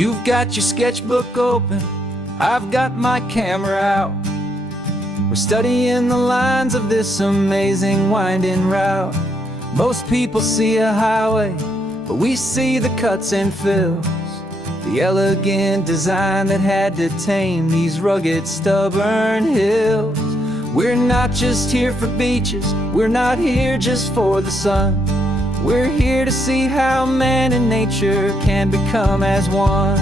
You've got your sketchbook open, I've got my camera out. We're studying the lines of this amazing winding route. Most people see a highway, but we see the cuts and fills, the elegant design that had to tame these rugged, stubborn hills. We're not just here for beaches, we're not here just for the sun. We're here to see how man and nature can become as one.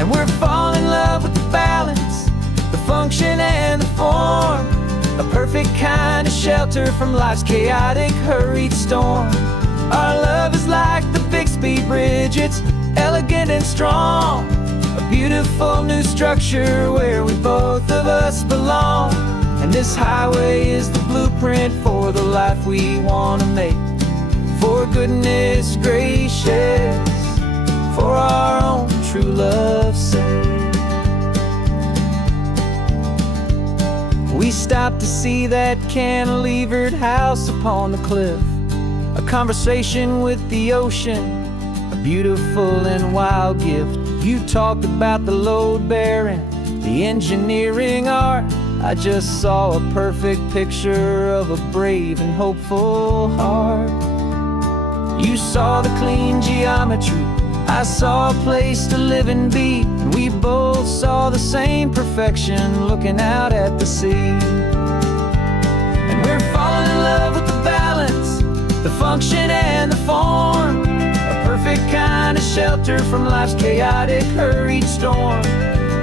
And we're falling in love with the balance, the function and the form, a perfect kind of shelter from life's chaotic, hurried storm. Our love is like the Bixby Bridge, it's elegant and strong, a beautiful new structure where we both of us belong. And this highway is the blueprint for the life we want to make. For goodness gracious, for our own true love's sake. We stopped to see that cantilevered house upon the cliff, a conversation with the ocean, a beautiful and wild gift. You talked about the load bearing, the engineering art. I just saw a perfect picture of a brave and hopeful heart. You saw the clean geometry, I saw a place to live and be, and we both saw the same perfection looking out at the sea. And we're falling in love with the balance, the function and the form, a perfect kind of shelter from life's chaotic, hurried storm.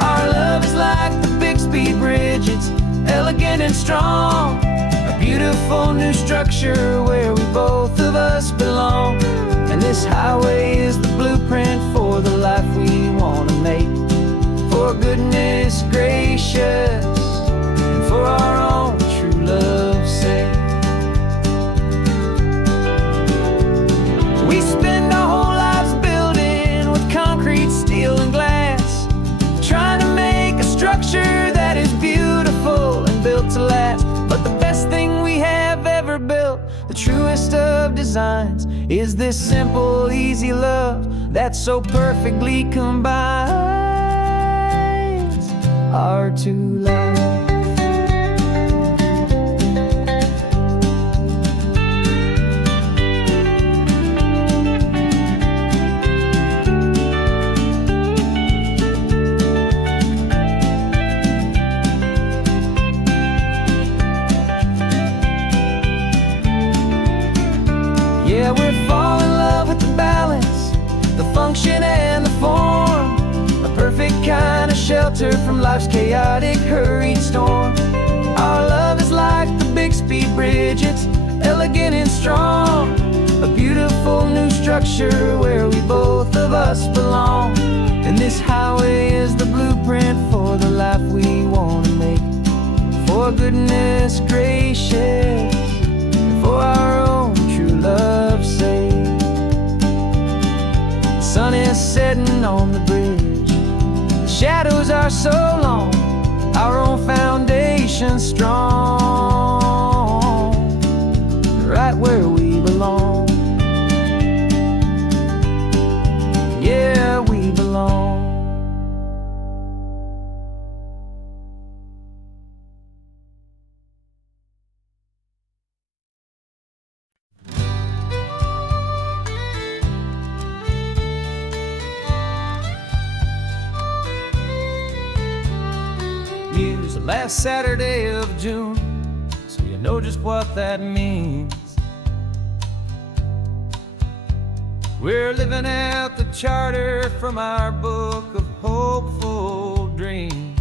Our love is like the Bixby Bridge, it's elegant and strong, a beautiful new structure where we both of us belong. And this highway is the blueprint for the life we want to make. For goodness gracious, and for our own true love's sake. We spend our whole lives building with concrete, steel and glass, trying to make a structure that is beautiful and built to last. But the best thing we have ever built, the truest of designs, is this simple, easy love that so perfectly combines our two lives. Yeah, we're falling in love with the balance, the function and the form, a perfect kind of shelter from life's chaotic, hurried storm. Our love is like the Bixby Bridge, it's elegant and strong, a beautiful new structure where we both of us belong. And this highway is the blueprint for the life we want to make. For goodness gracious, and for our own true love's sake. The sun is setting on the bridge, the shadows are so long, our own foundation strong, right where we belong. Yeah, we belong. Last Saturday of June, so you know just what that means. We're living out the charter from our book of hopeful dreams.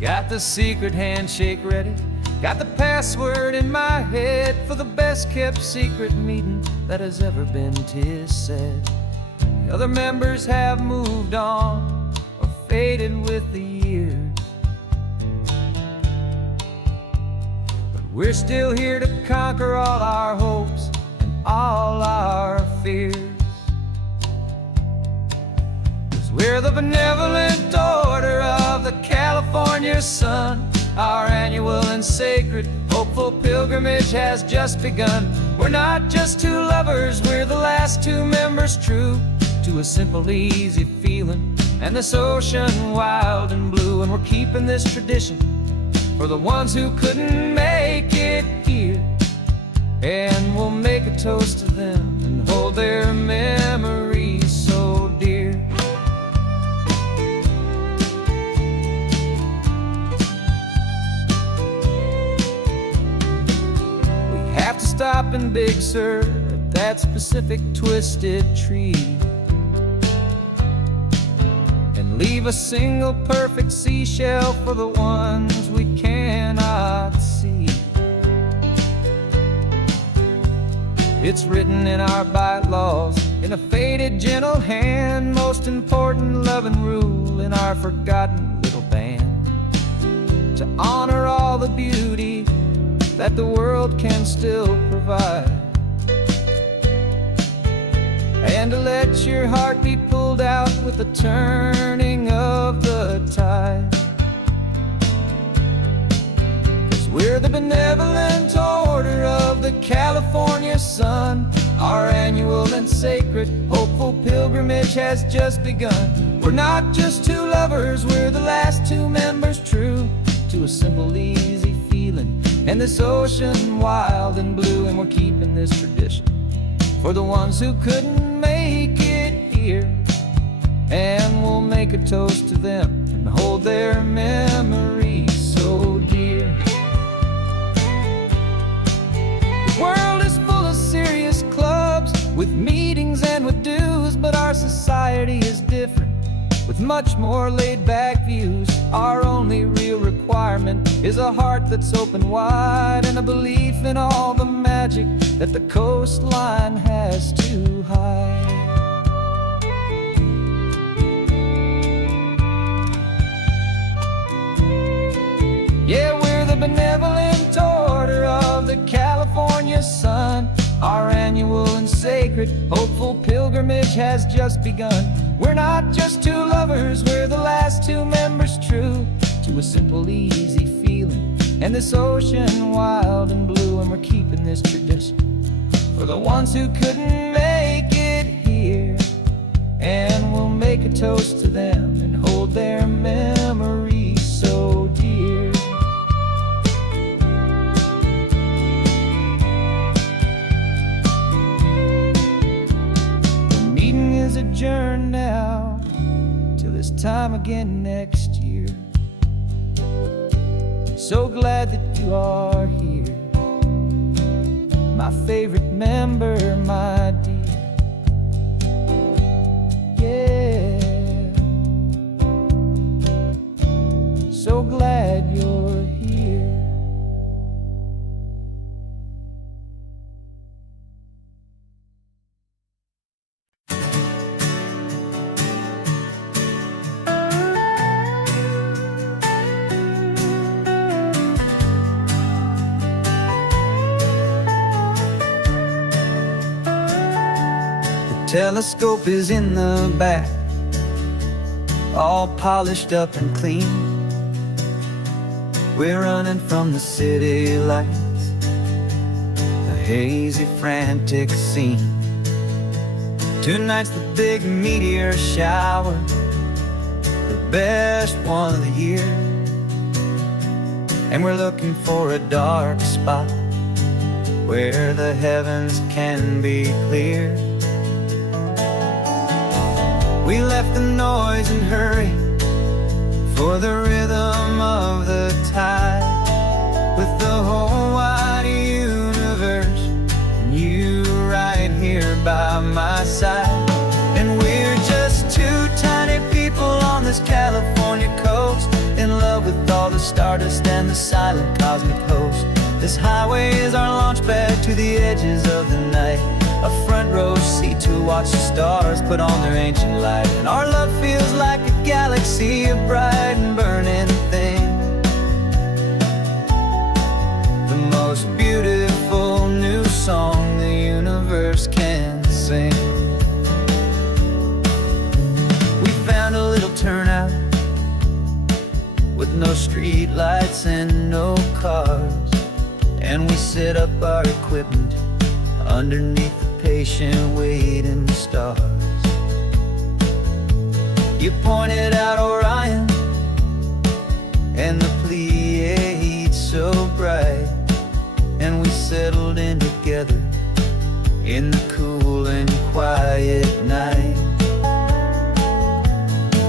Got the secret handshake ready, got the password in my head for the best kept secret meeting that has ever been, 'tis said. The other members have moved on, faded with the years, but we're still here to conquer all our hopes and all our fears. 'Cause we're the benevolent order of the California sun, our annual and sacred hopeful pilgrimage has just begun. We're not just two lovers, we're the last two members true to a simple, easy feeling and this ocean wild and blue. And we're keeping this tradition for the ones who couldn't make it here. And we'll make a toast to them and hold their memories so dear. We have to stop in Big Sur at that specific twisted tree and leave a single perfect seashell for the ones we cannot see. It's written in our bylaws, in a faded gentle hand, most important loving rule in our forgotten little band, to honor all the beauty that the world can still provide, and to let your heart be pulled out with the turning of the tide. 'Cause we're the benevolent order of the California sun. Our annual and sacred hopeful pilgrimage has just begun. We're not just two lovers, we're the last two members true to a simple, easy feeling and this ocean wild and blue. And we're keeping this tradition for the ones who couldn't make it here. And we'll make a toast to them and hold their memories so dear. The world is full of serious clubs with meetings and with dues, but our society is different with much more laid-back views. Our only real requirement is a heart that's open wide and a belief in all the magic that the coastline has to hide. Yeah, we're the benevolent order of the California sun. Our annual and sacred hopeful pilgrimage has just begun. We're not just two lovers, we're the last two members true to a simple, easy feeling and this ocean wild and blue. And we're keeping this tradition for the ones who couldn't make it here. And we'll make a toast to them and hold their memories so dear. The meeting is adjourned now till this time again next year. So glad that you are here, my favorite member, my dear. Yeah, so glad you're here. Telescope is in the back, all polished up and clean. We're running from the city lights, a hazy, frantic scene. Tonight's the big meteor shower, the best one of the year. And we're looking for a dark spot where the heavens can be clear. We left the noise and hurry for the rhythm of the tide, with the whole wide universe and you right here by my side. And we're just two tiny people on this California coast, in love with all the stardust and the silent cosmic host. This highway is our launch pad to the edges of the night, a front row seat to watch the stars put on their ancient light. And our love feels like a galaxy, a bright and burning thing, the most beautiful new song the universe can sing. We found a little turnout with no street lights and no cars, set up our equipment underneath the patient waiting stars. You pointed out Orion and the Pleiades so bright, and we settled in together in the cool and quiet night,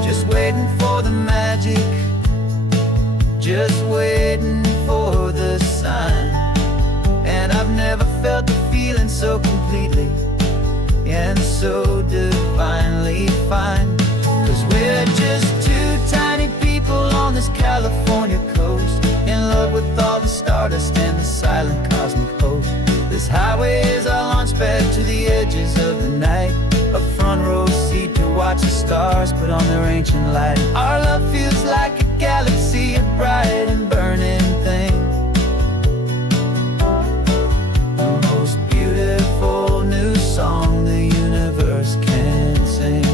just waiting for the magic, just waiting for the sign. And I've never felt the feeling so completely and so divinely fine. 'Cause we're just two tiny people on this California coast, in love with all the stardust and the silent cosmic host. This highway is our launch pad to the edges of the night, a front row seat to watch the stars put on their ancient light. Our love feels like a galaxy, a bright and burning thing, the most beautiful new song the universe can sing.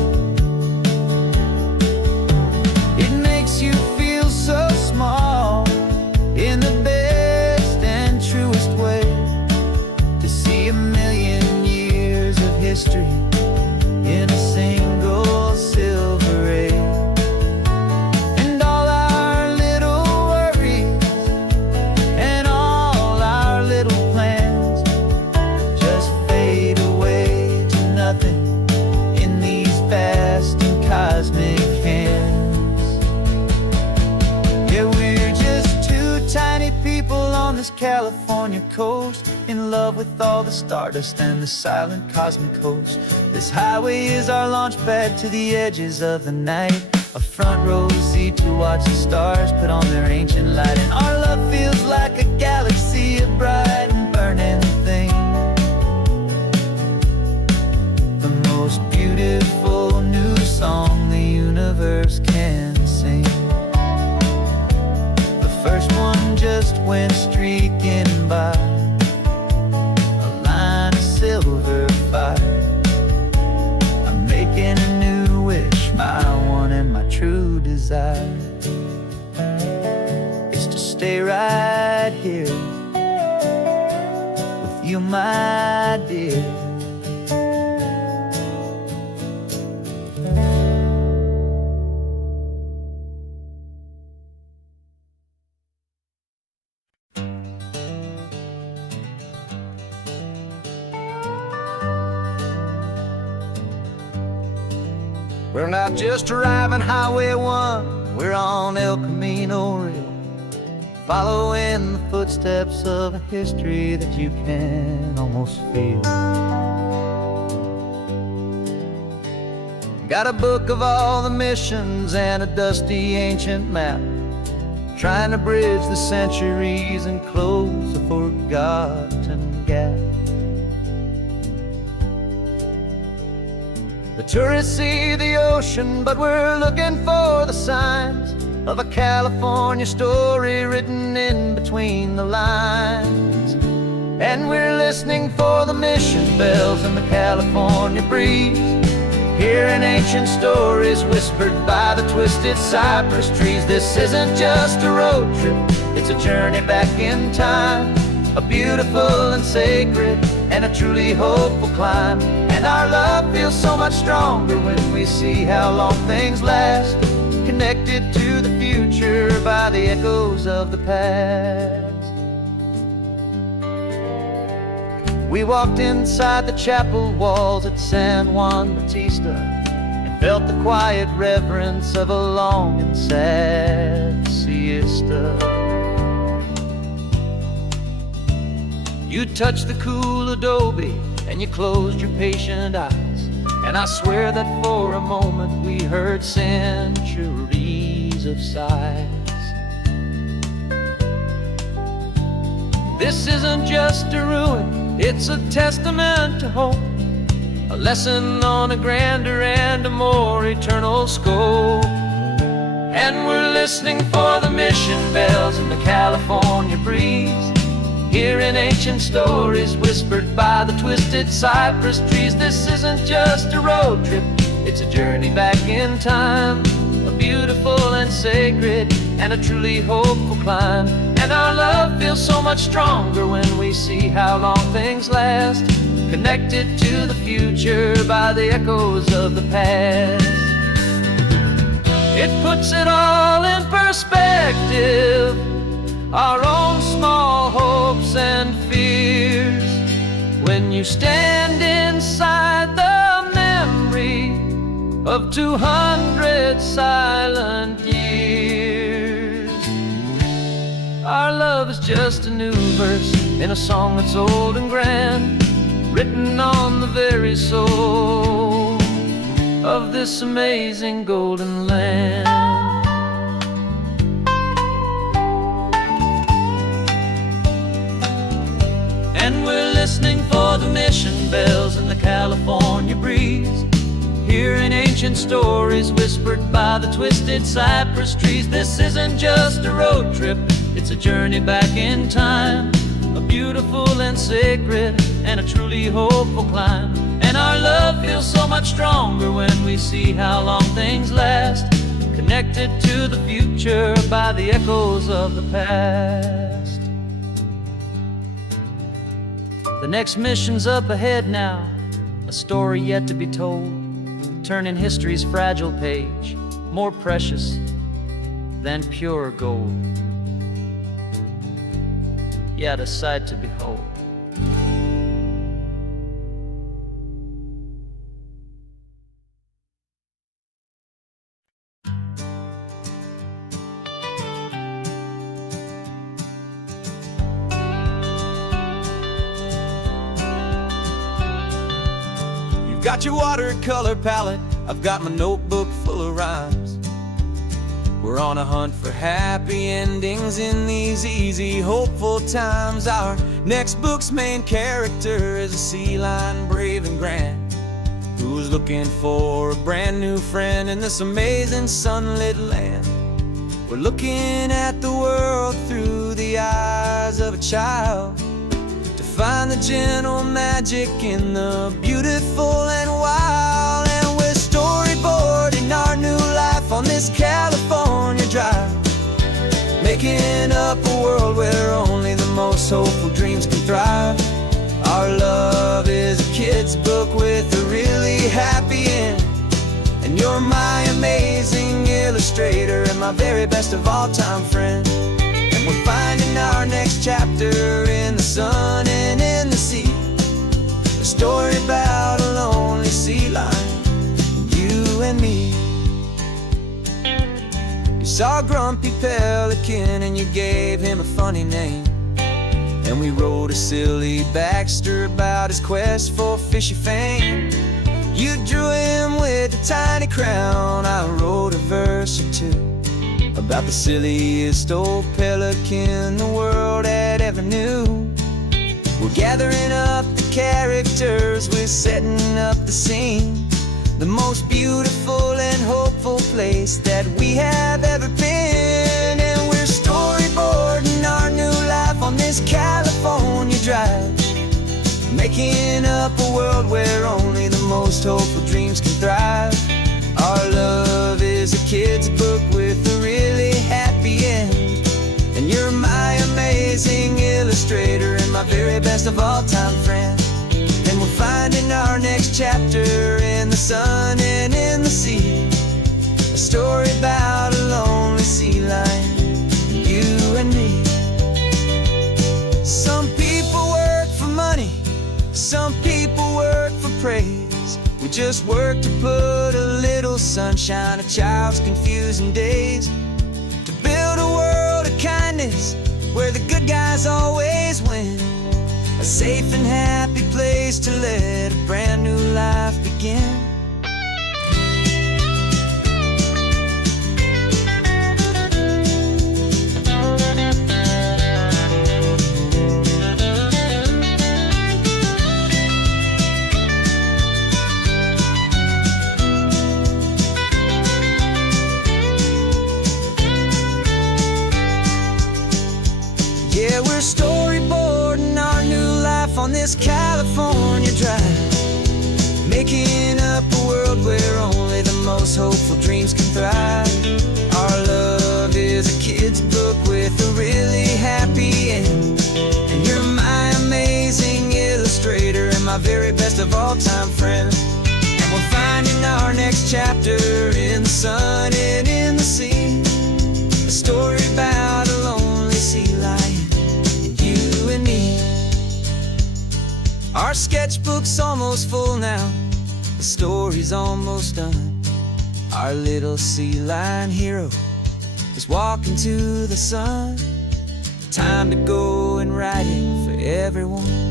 It makes you feel so small in the best and truest way, to see a million years of history in a single silver ray. And all our little worries and all our little plans just fade away to nothing in these vast and cosmic hands. Yeah, we're just two tiny people on this California coast, in love with all the stardust and the silent cosmic host. This highway is our launch pad to the edges of the night, a front row seat to watch the stars put on their ancient light. And our love feels like a galaxy, a bright and burning thing, the most beautiful new song the universe can sing. The first one just went streaking by, a line of silver fire. I'm making a new wish, my one and my true desire is to stay right here with you, my dear. We're not just driving Highway 1, we're on El Camino Real, following the footsteps of a history that you can almost feel. Got a book of all the missions and a dusty ancient map, trying to bridge the centuries and close a forgotten gap. The tourists see the ocean, but we're looking for the signs of a California story written in between the lines. And we're listening for the mission bells in the California breeze, hearing ancient stories whispered by the twisted cypress trees. This isn't just a road trip, it's a journey back in time, a beautiful and sacred and a truly hopeful climb. And our love feels so much stronger when we see how long things last, connected to the future by the echoes of the past. We walked inside the chapel walls at San Juan Bautista and felt the quiet reverence of a long and sad siesta. You touched the cool adobe and you closed your patient eyes, and I swear that for a moment we heard centuries of sighs. This isn't just a ruin, it's a testament to hope, a lesson on a grander and a more eternal scope. And we're listening for the mission bells in the California breeze, hearing ancient stories whispered by the twisted cypress trees. This isn't just a road trip, it's a journey back in time, a beautiful and sacred and a truly hopeful climb. And our love feels so much stronger when we see how long things last, connected to the future by the echoes of the past. It puts it all in perspective, our own small hopes and fears, when you stand inside the memory of 200 silent years. Our love is just a new verse in a song that's old and grand, written on the very soul of this amazing golden land. And we're listening for the mission bells in the California breeze, hearing ancient stories whispered by the twisted cypress trees. This isn't just a road trip, it's a journey back in time, a beautiful and sacred and a truly hopeful climb. And our love feels so much stronger when we see how long things last, connected to the future by the echoes of the past. The next mission's up ahead now, a story yet to be told, turning history's fragile page, more precious than pure gold. Yet a sight to behold. You've got your watercolor palette, I've got my notebook full of rhymes. We're on a hunt for happy endings in these easy, hopeful times. Our next book's main character is a sea lion, brave and grand, who's looking for a brand new friend in this amazing sunlit land. We're looking at the world through the eyes of a child, to find the gentle magic in the beautiful and wild. And we're storyboarding our new life on this California drive, making up a world where only the most hopeful dreams can thrive. Our love is a kid's book with a really happy end, and you're my amazing illustrator and my very best of all time friend. And we're finding our next chapter in the sun and in the sea, a story about a lonely sea lion, you and me. You saw a grumpy pelican and you gave him a funny name, and we wrote a silly Baxter about his quest for fishy fame. You drew him with a tiny crown, I wrote a verse or two about the silliest old pelican the world had ever knew. We're gathering up the characters, we're setting up the scene, the most beautiful and hopeful place that we have ever been. And we're storyboarding our new life on this California drive, making up a world where only the most hopeful dreams can thrive. Our love is a kid's book with a really happy end, and you're my amazing illustrator and my very best of all time friend. And we're finding our next chapter in the sun and in the sea, a story about a lonely sea lion, you and me. Some people work for money, some people work for praise. We just work to put a little sunshine in a child's confusing days, to build a world of kindness where the good guys always win, a safe and happy place to let a brand new life begin. Yeah, we're storyboarding our new life on this California drive, making up a world where only the most hopeful dreams can thrive. Our love is a kid's book with a really happy very best of all-time friend. And we're finding our next chapter in the sun and in the sea. A story about a lonely sea lion and you and me. Our sketchbook's almost full now, the story's almost done. Our little sea lion hero is walking to the sun. Time to go and write it for everyone.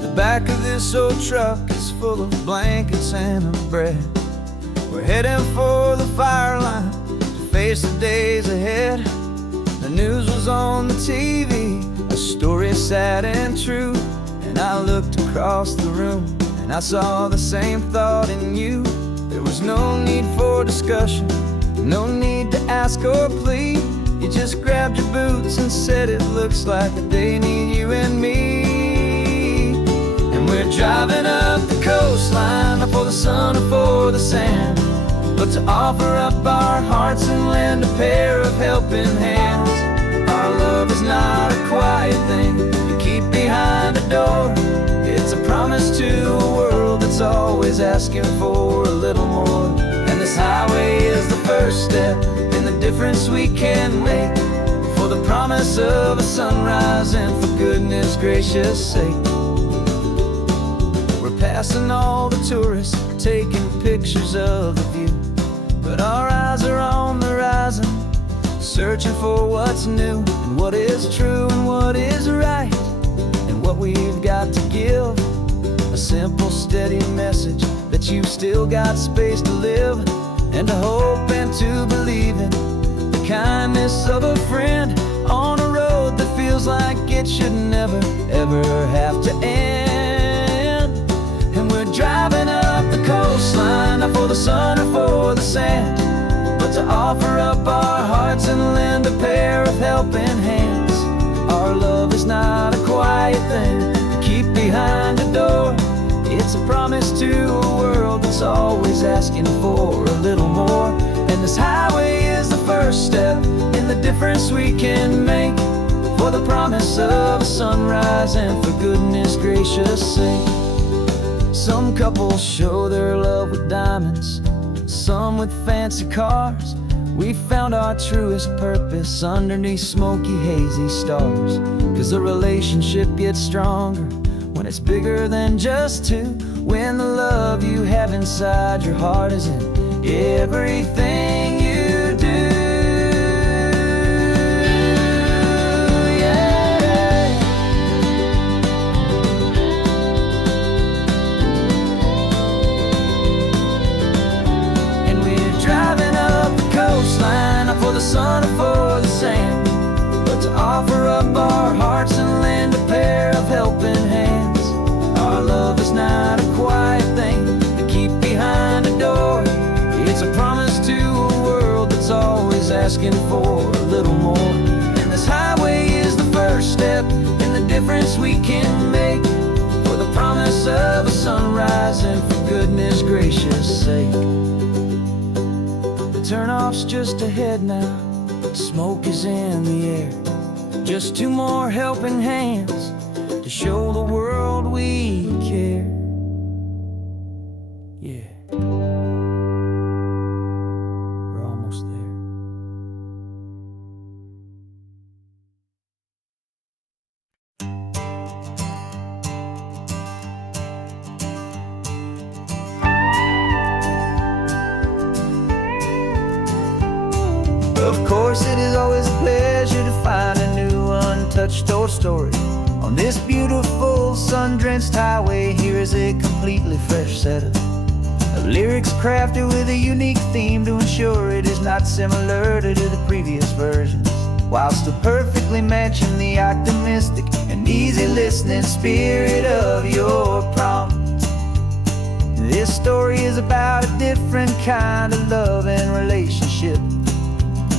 The back of this old truck is full of blankets and a bread. We're heading for the fire line to face the days ahead. The news was on the TV, a story sad and true. And I looked across the room and I saw the same thought in you. There was no need for discussion, no need to ask or plead. You just grabbed your boots and said it looks like the day need you and me. We're driving up the coastline, for the sun or for the sand, but to offer up our hearts and lend a pair of helping hands. Our love is not a quiet thing you keep behind a door. It's a promise to a world that's always asking for a little more. And this highway is the first step in the difference we can make, for the promise of a sunrise and for goodness gracious sake. Passing all the tourists, taking pictures of the view, but our eyes are on the horizon, searching for what's new and what is true and what is right, and what we've got to give. A simple, steady message that you've still got space to live, and to hope and to believe in the kindness of a friend on a road that feels like it should never, ever have to end. And we're driving up the coastline, not for the sun or for the sand, but to offer up our hearts and lend a pair of helping hands. Our love is not a quiet thing to keep behind a door. It's a promise to a world that's always asking for a little more. And this highway is the first step in the difference we can make, for the promise of a sunrise and for goodness gracious sake. Some couples show their love with diamonds, some with fancy cars. We found our truest purpose underneath smoky, hazy stars. 'Cause the relationship gets stronger when it's bigger than just two, when the love you have inside your heart is in everything you do. For the sun or for the sand, but to offer up our hearts and lend a pair of helping hands. Our love is not a quiet thing to keep behind a door. It's a promise to a world that's always asking for a little more. And this highway is the first step in the difference we can make, for the promise of a sunrise and for goodness gracious sake. Turnoff's just ahead now, smoke is in the air. Just two more helping hands to show the world we care. Yeah, we're almost there. Of course, it is always a pleasure to find a new untouched old story. On this beautiful sun-drenched highway, here is a completely fresh set of lyrics crafted with a unique theme to ensure it is not similar to the previous versions, while still perfectly matching the optimistic and easy listening spirit of your prompt. This story is about a different kind of love and relationship.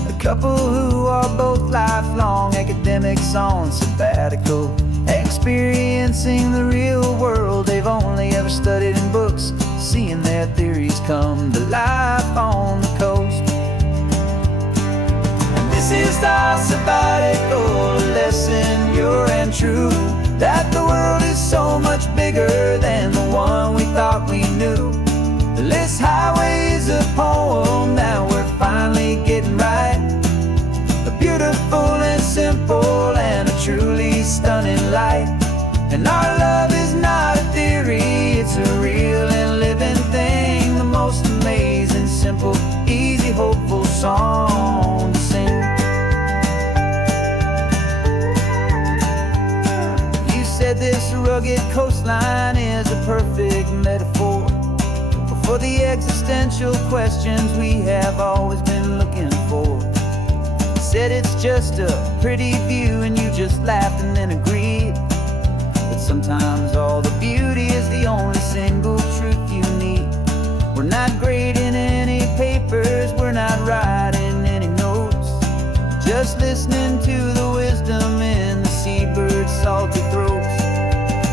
A couple who are both lifelong academics on sabbatical, experiencing the real world they've only ever studied in books, seeing their theories come to life on the coast. And this is our sabbatical lesson, pure and true, that the world is so much bigger than the one we thought we knew. This highway is a poem that we're finally getting right. A beautiful and simple and a truly stunning light. And our love is not a theory, it's a real and living thing. The most amazing, simple, easy, hopeful song to sing. You said this rugged coastline is a perfect metaphor for the existential questions we have always been looking for. Said it's just a pretty view and you just laughed and then agreed. But sometimes all the beauty is the only single truth you need. We're not grading any papers, we're not writing any notes, just listening to the wisdom in the seabird's salty throats.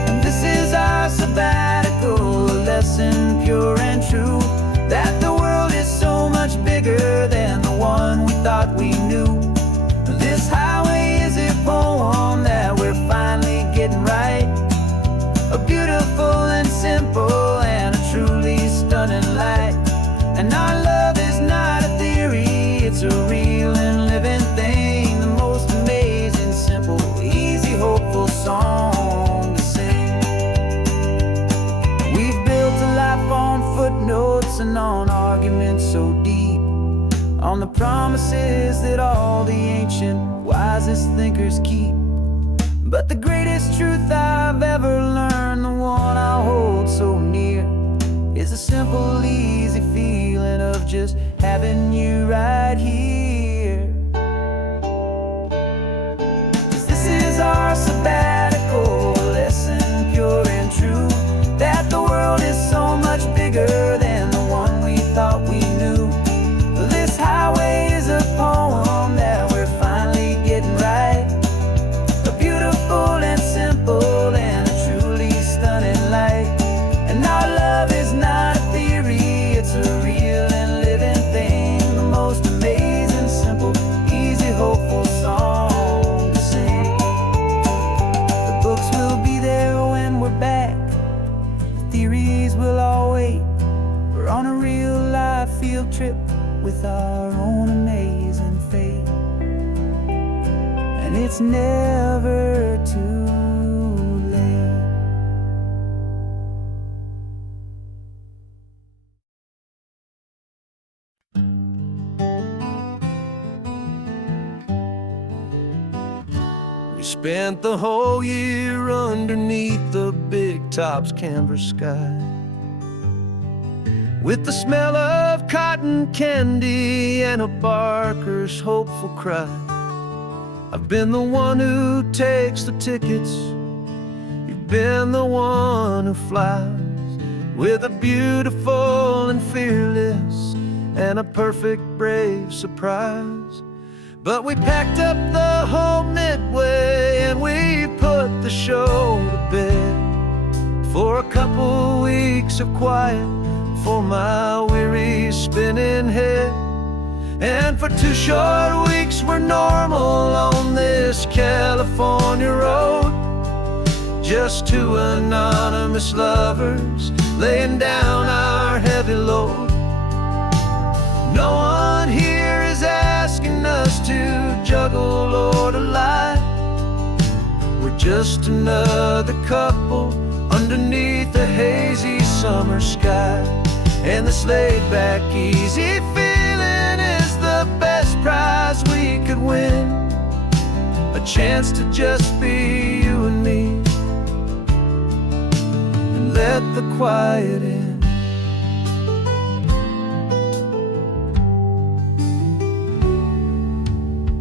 And this is our sabbatical lesson, pure and true, that the world is so much bigger than the one we thought we knew. This highway is a poem that we're finally getting right. A beautiful and simple and a truly stunning light. And our love is not a theory, it's a real and living thing. The most amazing, simple, easy, hopeful song to sing. We've built a life on footnotes and on arguments so deep, on the promises that all the ancient, wisest thinkers keep. But the greatest truth I've ever learned, the one I hold so near, is a simple, easy feeling of just having you right here. 'Cause this is our sabbatical lesson, pure and true, that the world is so much bigger than the one we thought we knew. This highway is a poem that we're finally getting right. A beautiful and simple and a truly stunning light. And our love is not a theory, it's a real and living thing. The most amazing, simple, easy, hopeful song to sing. The books will be there when we're back, the theories will all wait. We're on a real life field trip with our own amazing fate. And it's never too late. We spent the whole year underneath the big top's canvas sky, with the smell of cotton candy and a barker's hopeful cry. I've been the one who takes the tickets, you've been the one who flies, with a beautiful and fearless and a perfect brave surprise. But we packed up the whole Midway and we put the show to bed, for a couple weeks of quiet for my weary spinning head. And for 2 short weeks we're normal on this California road, just 2 anonymous lovers laying down our heavy load. No one here is asking us to juggle or to lie. We're just another couple underneath a hazy summer sky. And this laid-back, easy feeling is the best prize we could win, a chance to just be you and me, and let the quiet in.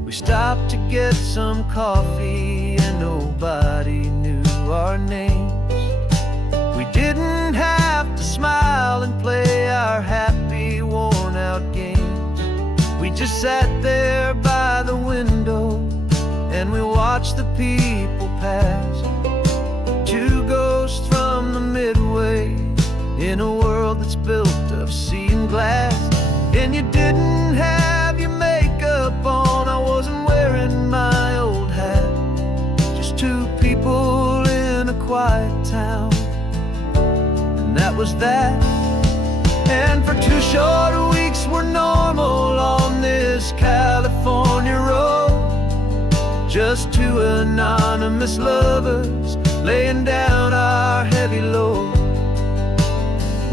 We stopped to get some coffee and nobody knew our names. We didn't have to smile and play our happy, worn-out games. We just sat there by the window and we watched the people pass. Two ghosts from the Midway in a world that's built of sea and glass. And you didn't have your makeup on, I wasn't wearing my old hat. Just two people in a quiet town, and that was that. And for 2 short weeks we're normal on this California road. Just two anonymous lovers laying down our heavy load.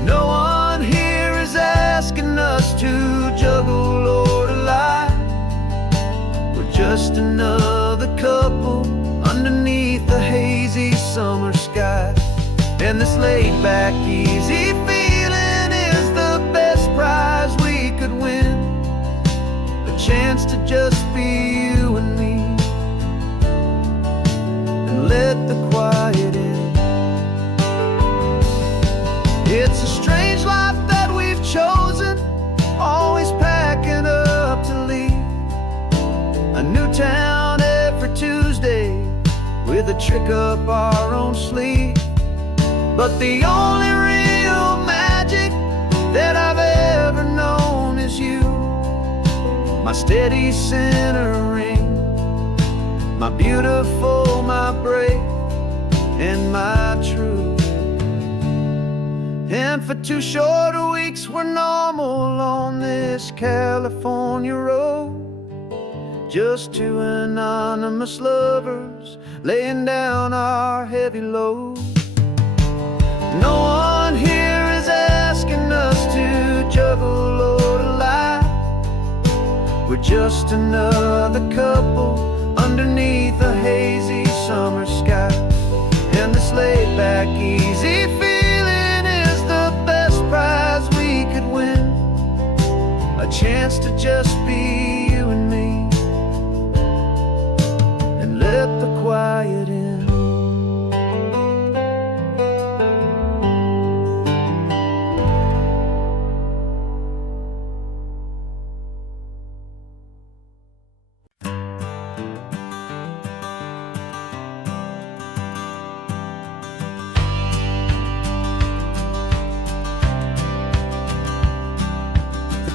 No one here is asking us to juggle or to lie. We're just another couple underneath the hazy summer sky. And this laid-back, easy feeling is the best prize we could win. A chance to just be you and me, and let the quiet in. It's a strange life that we've chosen, always packing up to leave. A new town every Tuesday with a trick up our own sleeve. But the only real magic that I've ever known is you, my steady centering, my beautiful, my brave, and my true. And for 2 short weeks we're normal on this California road. Just two anonymous lovers laying down our heavy load. No one here is asking us to juggle or to lie. We're just another couple underneath a hazy summer sky. And this laid-back, easy feeling is the best prize we could win. A chance to just be you and me, and let the quiet in.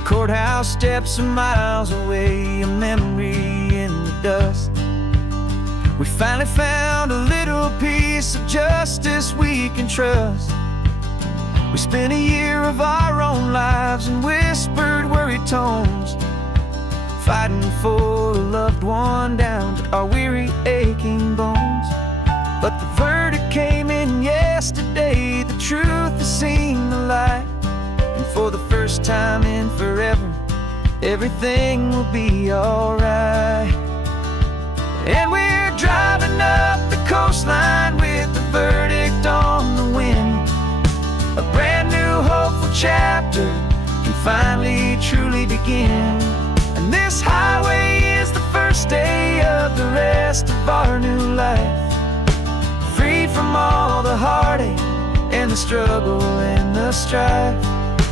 Courthouse steps are miles away, a memory in the dust. We finally found a little piece of justice we can trust. We spent a year of our own lives in whispered, worried tones, fighting for a loved one down to our weary, aching bones. But the verdict came in yesterday, the truth has seen the light. And for the first time in forever, everything will be alright. And we're driving up the coastline with the verdict on the wind. A brand new hopeful chapter can finally truly begin. And this highway is the first day of the rest of our new life, freed from all the heartache and the struggle and the strife.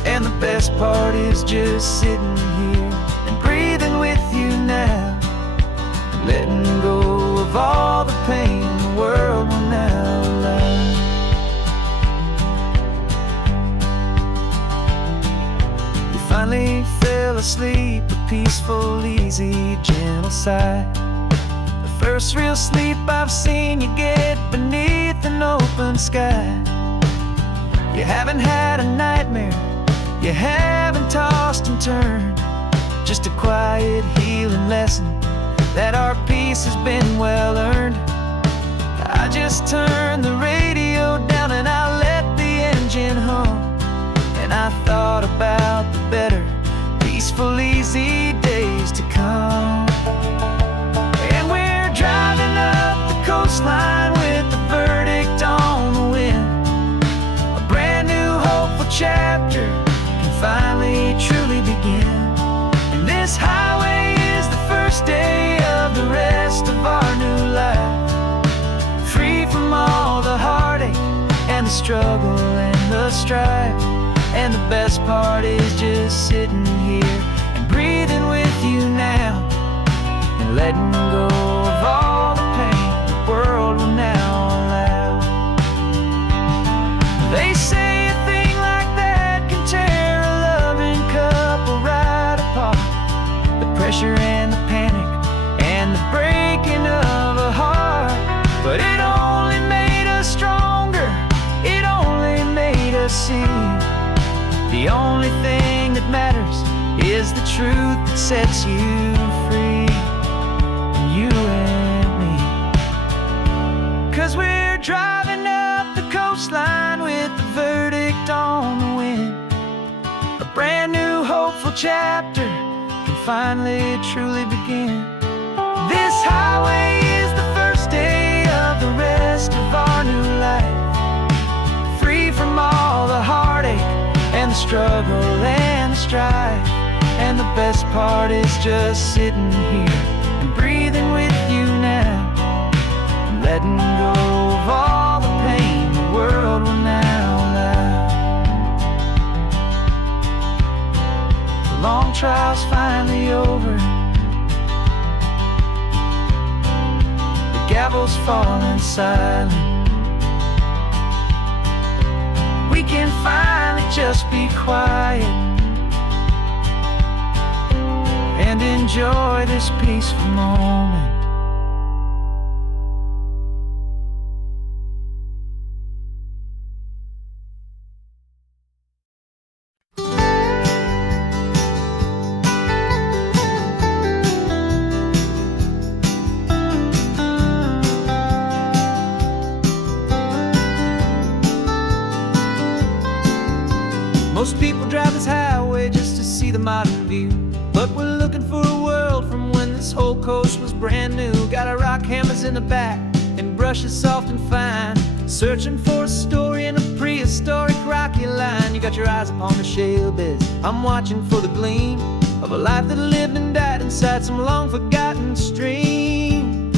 And the best part is just sitting here and breathing with you now, letting go of all the pain the world will now allow. You finally fell asleep, a peaceful, easy, gentle sigh. The first real sleep I've seen you get beneath an open sky. You haven't had a nightmare, you haven't tossed and turned, just a quiet healing lesson that our peace has been well earned. I just turned the radio down and I let the engine hum, and I thought about the better, peaceful, easy days to come. And we're driving up the coastline with the verdict on the wind. A brand new hopeful chapter finally truly begin. And this highway is the first day of the rest of our new life, free from all the heartache and the struggle and the strife. best part is just sitting here and breathing with you now, and letting go of all the pain the world will now allow. They say a thing like that can tear a loving couple right apart. The pressure and the panic and the breaking of a heart, but it only made us stronger. It only made us see the only thing that matters is the truth that sets you free, you and me. 'Cause we're driving up the coastline with the verdict on the wind. A brand new hopeful chapter can finally truly begin. This highway is the first day of the rest of our new life, free from all the heartache and the struggle and the strife. And the best part is just sitting here and breathing with you now, and letting go of all the pain the world will now allow. The long trial's finally over, the gavel's falling silent. We can finally just be quiet and enjoy this peaceful moment. Most people drive this highway just to see the modern view, but we're looking for a world from when this whole coast was brand new. Got our rock hammers in the back and brushes soft and fine, searching for a story in a prehistoric rocky line. You got your eyes upon the shale beds, I'm watching for the gleam of a life that lived and died inside some long forgotten stream.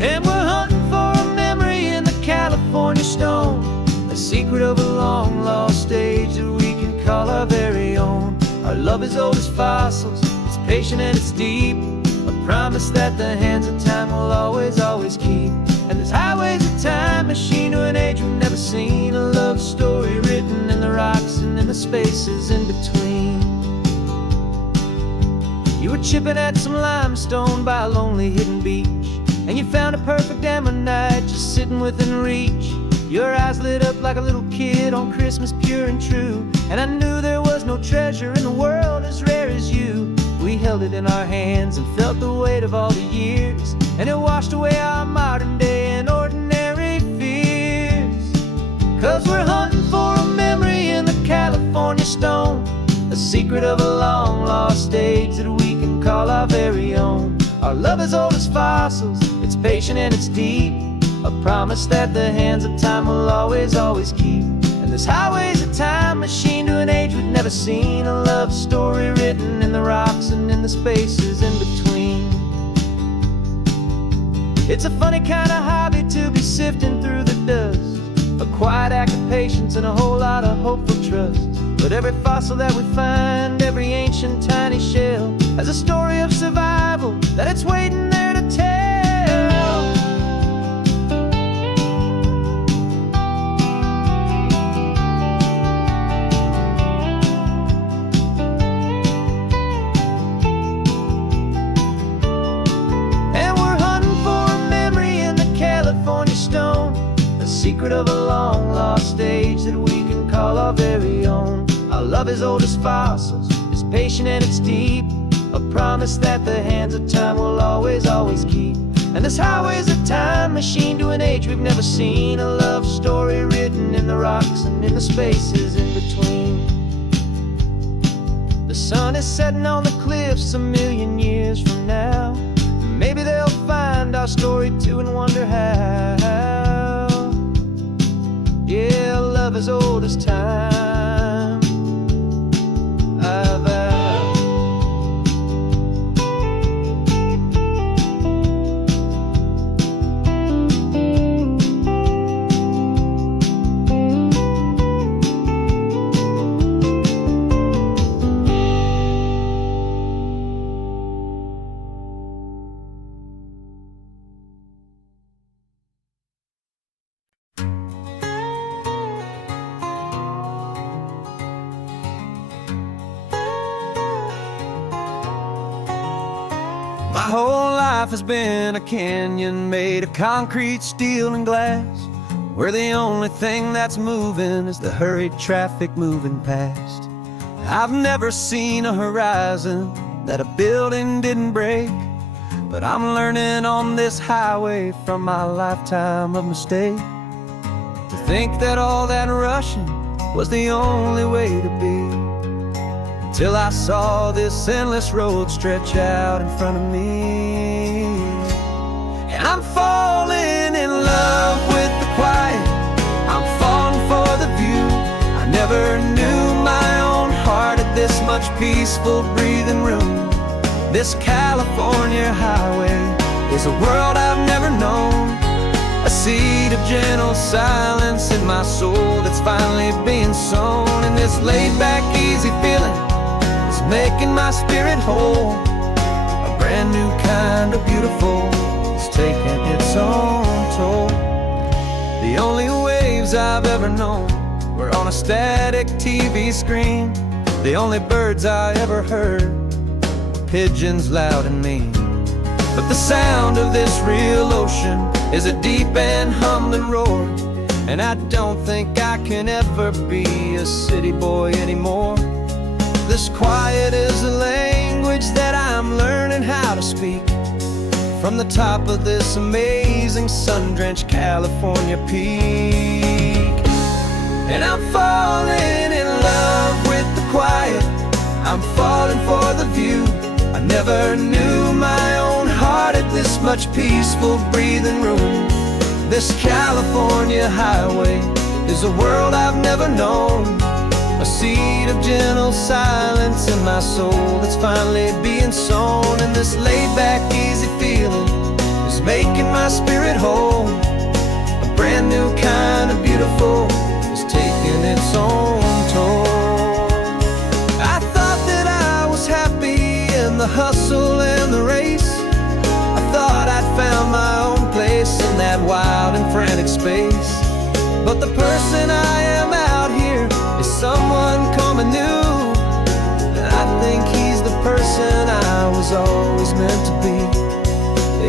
And we're hunting for a memory in the California stone, a secret of a long lost age that we can call our very own. Our love is old as fossils, it's patient and it's deep, a promise that the hands of time will always, always keep. And this highway's a time machine to an age we've never seen, a love story written in the rocks and in the spaces in between. You were chipping at some limestone by a lonely hidden beach, and you found a perfect ammonite just sitting within reach. Your eyes lit up like a little kid on Christmas, pure and true, and I knew there was no treasure in the world as rare as you. We held it in our hands and felt the weight of all the years, and it washed away our modern day and ordinary fears. 'Cause we're hunting for a memory in the California stone, a secret of a long lost age that we can call our very own. Our love is old as fossils, it's patient and it's deep, a promise that the hands of time will always, always keep. And this highway's a time machine to an age we've never seen, a love story written in the rocks and in the spaces in between. It's a funny kind of hobby to be sifting through the dust, a quiet act of patience and a whole lot of hopeful trust. But every fossil that we find, every ancient tiny shell, has a story of survival that it's waiting there to tell. Secret of a long lost age that we can call our very own. Our love is old as fossils, it's patient and it's deep, a promise that the hands of time will always, always keep. And this highway's a time machine to an age we've never seen, a love story written in the rocks and in the spaces in between. The sun is setting on the cliffs a million years from now, maybe they'll find our story too and wonder how. Yeah, love as old as time, I vow. whole life has been a canyon made of concrete, steel, and glass, where the only thing that's moving is the hurried traffic moving past. I've never seen a horizon that a building didn't break, but I'm learning on this highway from my lifetime of mistakes to think that all that rushing was the only way to be, till I saw this endless road stretch out in front of me. And I'm falling in love with the quiet, I'm falling for the view. I never knew my own heart had this much peaceful breathing room. This California highway is a world I've never known, a seed of gentle silence in my soul that's finally being sown. And this laid-back, easy feeling is making my spirit whole. A brand new kind of beautiful is taking its own toll. The only waves I've ever known were on a static TV screen. The only birds I ever heard were pigeons loud and mean. But the sound of this real ocean is a deep and humbling roar, and I don't think I can ever be a city boy anymore. This quiet is a language that I'm learning how to speak from the top of this amazing sun-drenched California peak. And I'm falling in love with the quiet, I'm falling for the view. I never knew my own heart had this much peaceful breathing room. This California highway is a world I've never known, a seed of gentle silence in my soul that's finally being sown. And this laid-back, easy feeling is making my spirit whole. A brand new kind of beautiful is taking its own toll. I thought that I was happy in the hustle and the race. I thought I'd found my own place in that wild and frantic space. But the person I am out here is someone coming new, and I think he's the person I was always meant to be.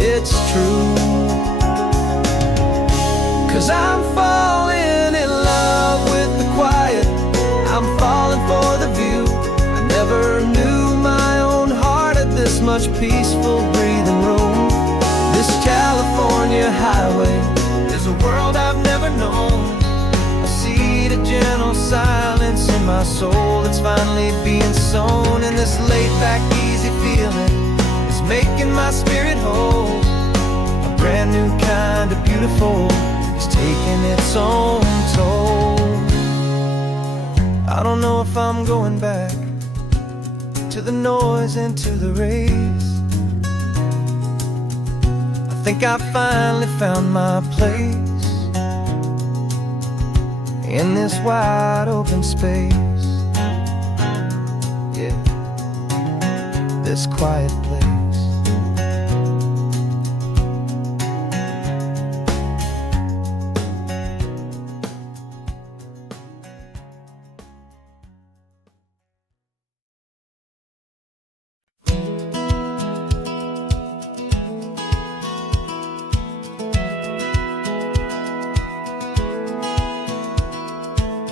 It's true, 'cause I'm falling in love with the quiet, I'm falling for the view. I never knew my own heart had this much peaceful breathing room. This California highway is a world I've never known, a seed of gentle silence in my soul that's finally being sown. And this laid-back, easy feeling is making my spirit whole. A brand new kind of beautiful is taking its own toll. I don't know if I'm going back to the noise and to the race. I think I finally found my place in this wide open space. Yeah, this quiet place.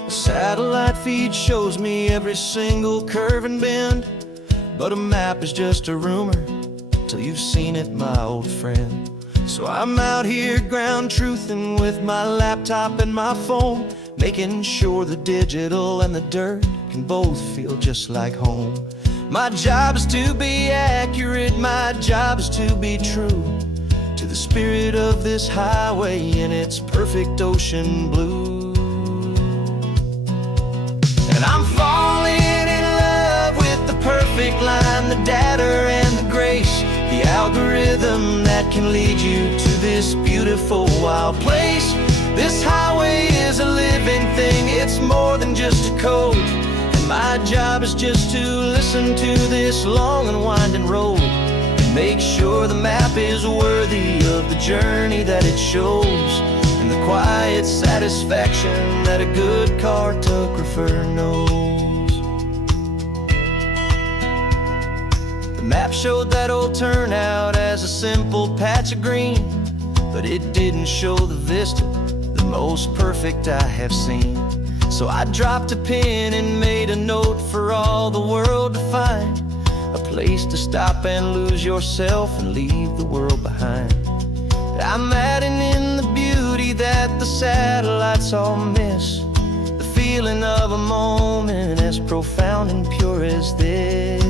Satellite feed shows me every single curve and bend, but a map is just a rumor till you've seen it, my old friend. So I'm out here ground truthing with my laptop and my phone, making sure the digital and the dirt can both feel just like home. My job is to be accurate, my job is to be true to the spirit of this highway in its perfect ocean blue. And I'm falling in love with the perfect line, the data and the grace, the algorithm that can lead you to this beautiful wild place. This highway is a living thing, it's more than just a code. And my job is just to listen to this long and winding road and make sure the map is worthy of the journey that it shows, and the quiet satisfaction that a good cartographer knows. The map showed that old turnout as a simple patch of green, but it didn't show the vista, the most perfect I have seen. So I dropped a pin and made a note for all the world to find, a place to stop and lose yourself and leave the world behind. I'm adding in the beauty that the satellites all miss, the feeling of a moment as profound and pure as this.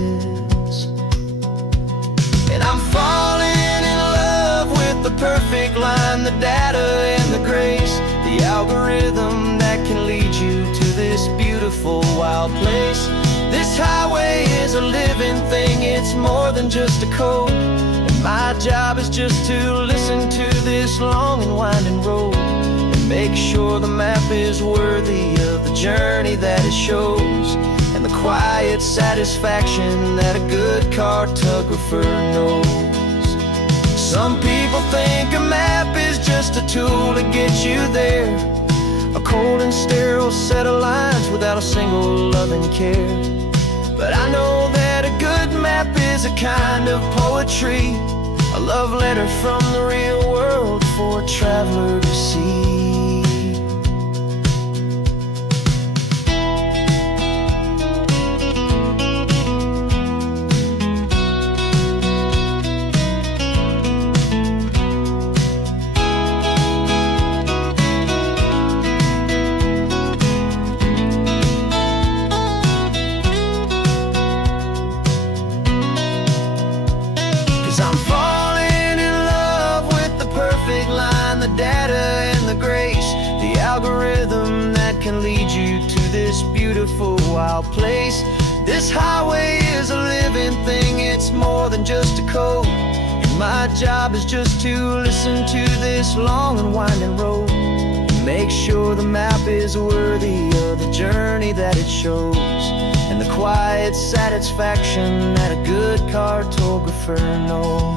And I'm falling in love with the perfect line, the data and the grace, the algorithm that can lead you to this beautiful wild place. This highway is a living thing, it's more than just a code, and my job is just to listen to this long and winding road and make sure the map is worthy of the journey that it shows, and the quiet satisfaction that a good cartographer knows. Some people think a map is just a tool to get you there, a cold and sterile set of lines without a single loving care. But I know that a good map is a kind of poetry, a love letter from the real world for a traveler to see. I'm falling in love with the perfect line, the data and the grace, the algorithm that can lead you to this beautiful wild place. This highway is a living thing, it's more than just a code, and my job is just to listen to this long and winding road and make sure the map is worthy of the journey that it shows, and the quiet satisfaction that a good cartographer knows.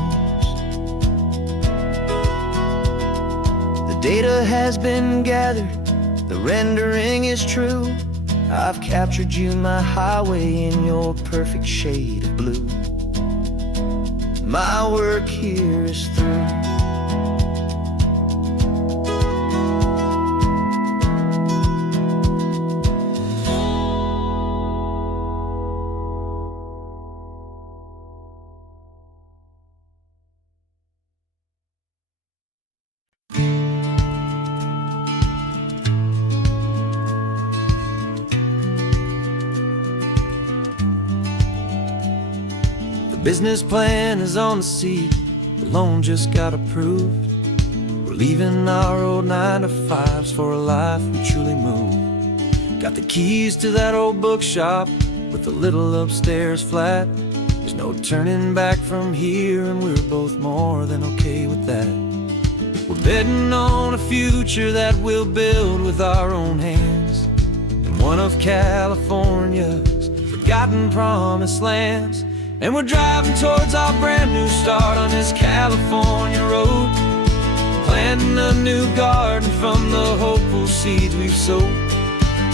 The data has been gathered, the rendering is true. I've captured you, my highway, in your perfect shade of blue. My work here is through. Business plan is on the seat, the loan just got approved. We're leaving our old 9-to-5s for a life we truly move. Got the keys to that old bookshop with a little upstairs flat. There's no turning back from here, and we're both more than okay with that. We're betting on a future that we'll build with our own hands in one of California's forgotten promised lands. And we're driving towards our brand new start on this California road, planting a new garden from the hopeful seeds we've sowed.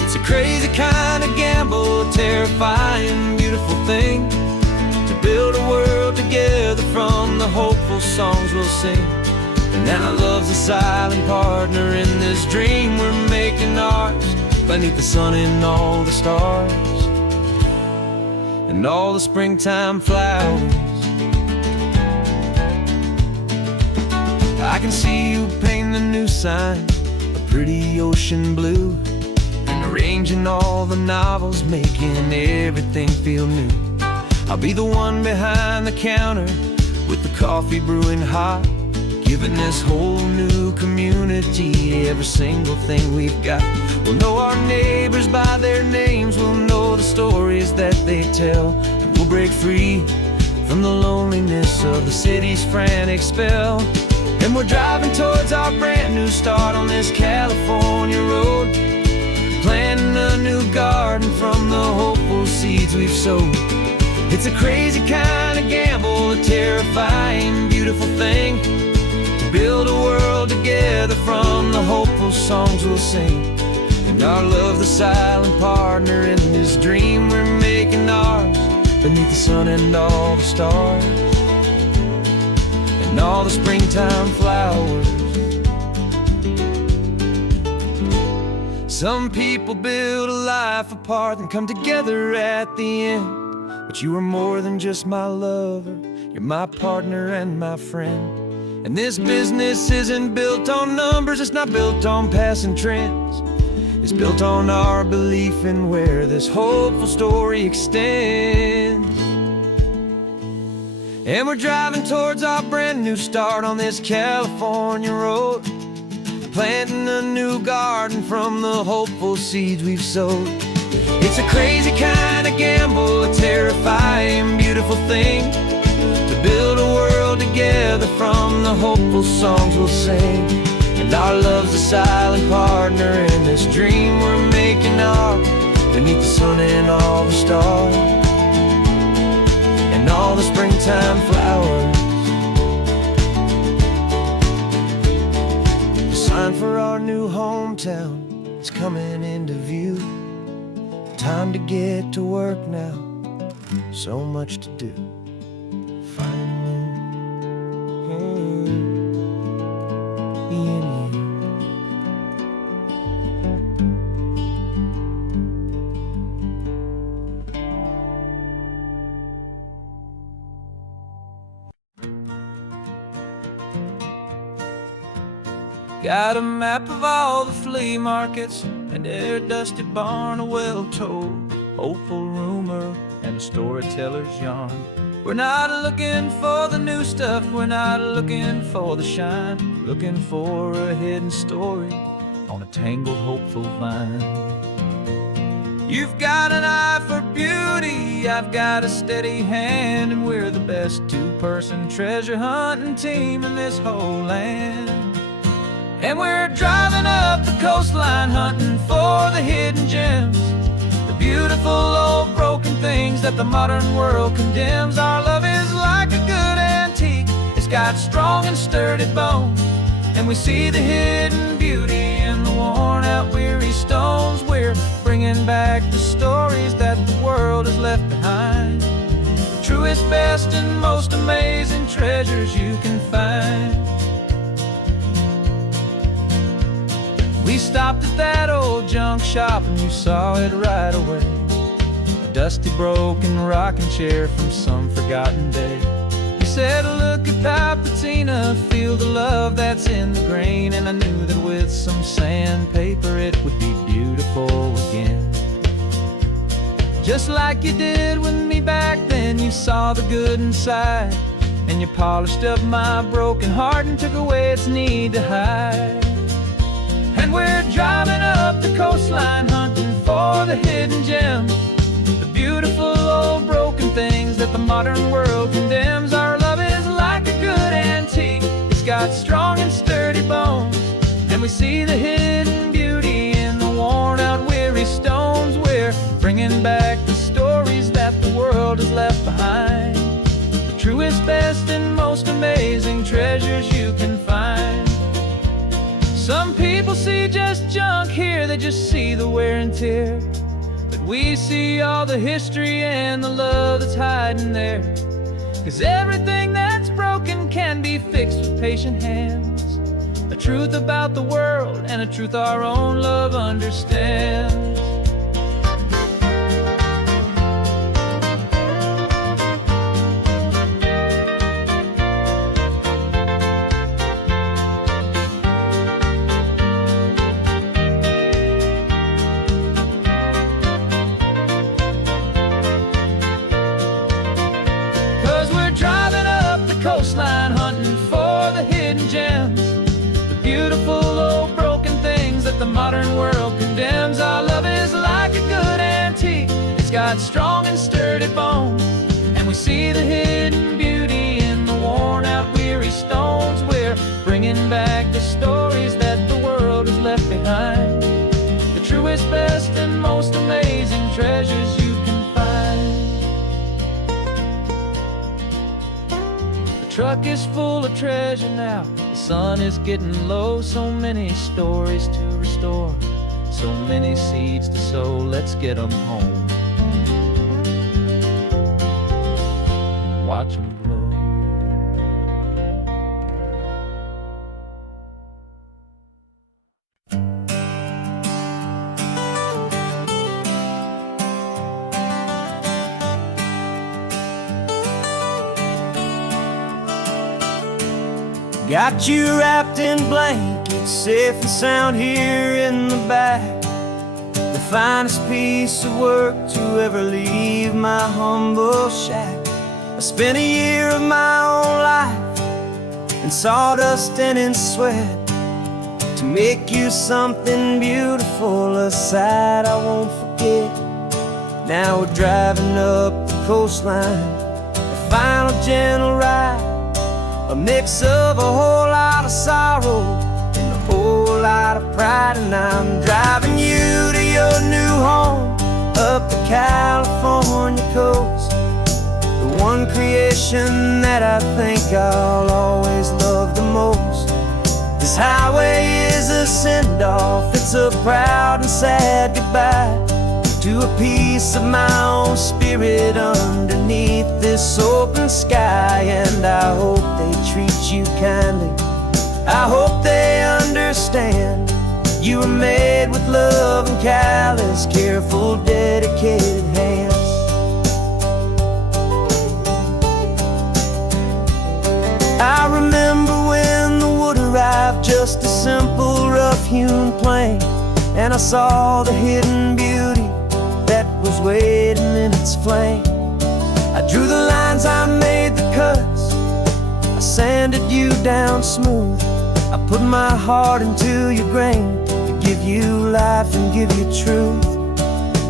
It's a crazy kind of gamble, a terrifying, beautiful thing, to build a world together from the hopeful songs we'll sing. And now love's a silent partner in this dream we're making ours, beneath the sun and all the stars and all the springtime flowers. I can see you painting a new sign, a pretty ocean blue, and arranging all the novels, making everything feel new. I'll be the one behind the counter with the coffee brewing hot, giving this whole new community every single thing we've got. We'll know our neighbors by their names, we'll know the stories that they tell, and we'll break free from the loneliness of the city's frantic spell. And we're driving towards our brand new start on this California road, planting a new garden from the hopeful seeds we've sowed. It's a crazy kind of gamble, a terrifying, beautiful thing, to build a world together from the hopeful songs we'll sing. And our love, the silent partner in this dream we're making ours, beneath the sun and all the stars and all the springtime flowers. Some people build a life apart and come together at the end, but you are more than just my lover, you're my partner and my friend. And this business isn't built on numbers, it's not built on passing trends. It's built on our belief in where this hopeful story extends. And we're driving towards our brand new start on this California road, planting a new garden from the hopeful seeds we've sowed. It's a crazy kind of gamble, a terrifying, beautiful thing, to build a world together from the hopeful songs we'll sing. And our love's a silent partner in this dream we're making ours, beneath the sun and all the stars, and all the springtime flowers. The sign for our new hometown is coming into view. Time to get to work now, so much to do. Got a map of all the flea markets and their dusty barn, a well-told hopeful rumor and a storyteller's yarn. We're not looking for the new stuff, we're not looking for the shine, looking for a hidden story on a tangled hopeful vine. You've got an eye for beauty, I've got a steady hand, and we're the best two-person treasure hunting team in this whole land. And we're driving up the coastline hunting for the hidden gems, the beautiful old broken things that the modern world condemns. Our love is like a good antique, it's got strong and sturdy bones, and we see the hidden beauty in the worn out weary stones. We're bringing back the stories that the world has left behind, the truest, best, and most amazing treasures you can find. We stopped at that old junk shop and you saw it right away, a dusty broken rocking chair from some forgotten day. You said, look at that patina, feel the love that's in the grain, and I knew that with some sandpaper it would be beautiful again. Just like you did with me back then, you saw the good inside, and you polished up my broken heart and took away its need to hide. And we're driving up the coastline hunting for the hidden gems, the beautiful old broken things that the modern world condemns. Our love is like a good antique, it's got strong and sturdy bones, and we see the hidden beauty in the worn out weary stones. We're bringing back the stories that the world has left behind, the truest, best, and most amazing treasures you can find. Some people see just junk here, they just see the wear and tear, but we see all the history and the love that's hiding there. 'Cause everything that's broken can be fixed with patient hands, a truth about the world and a truth our own love understands. 'Cause we're driving up the coastline hunting for the hidden gems, the beautiful old broken things that the modern world condemns. Our love is like a good antique, it's got strong and sturdy bones, and we see the hidden beauty in the worn out weary stones. We're bringing back the stories that the world has left behind, the truest, best, and most amazing treasures you can find. The truck is full of treasure now, the sun is getting low, so many stories to restore, so many seeds to sow. Let's get them home, watch them blow. Got you wrapped in blankets, safe and sound here in the back. The finest piece of work to ever leave my humble shack. I spent a year of my own life in sawdust and in sweat to make you something beautiful, a sight I won't forget. Now we're driving up the coastline, a final gentle ride, a mix of a whole lot of sorrow and a whole lot of pride. And I'm driving you to your new home up the California coast, the one creation that I think I'll always love the most. This highway is a send-off, it's a proud and sad goodbye to a piece of my own spirit underneath this open sky. And I hope they treat you kindly, I hope they understand you were made with love and callous, careful, dedicated hands. I remember when the wood arrived, just a simple rough-hewn plank, and I saw the hidden beauty that was waiting in its flame. I drew the lines, I made the cuts, I sanded you down smooth. I put my heart into your grain to give you life and give you truth.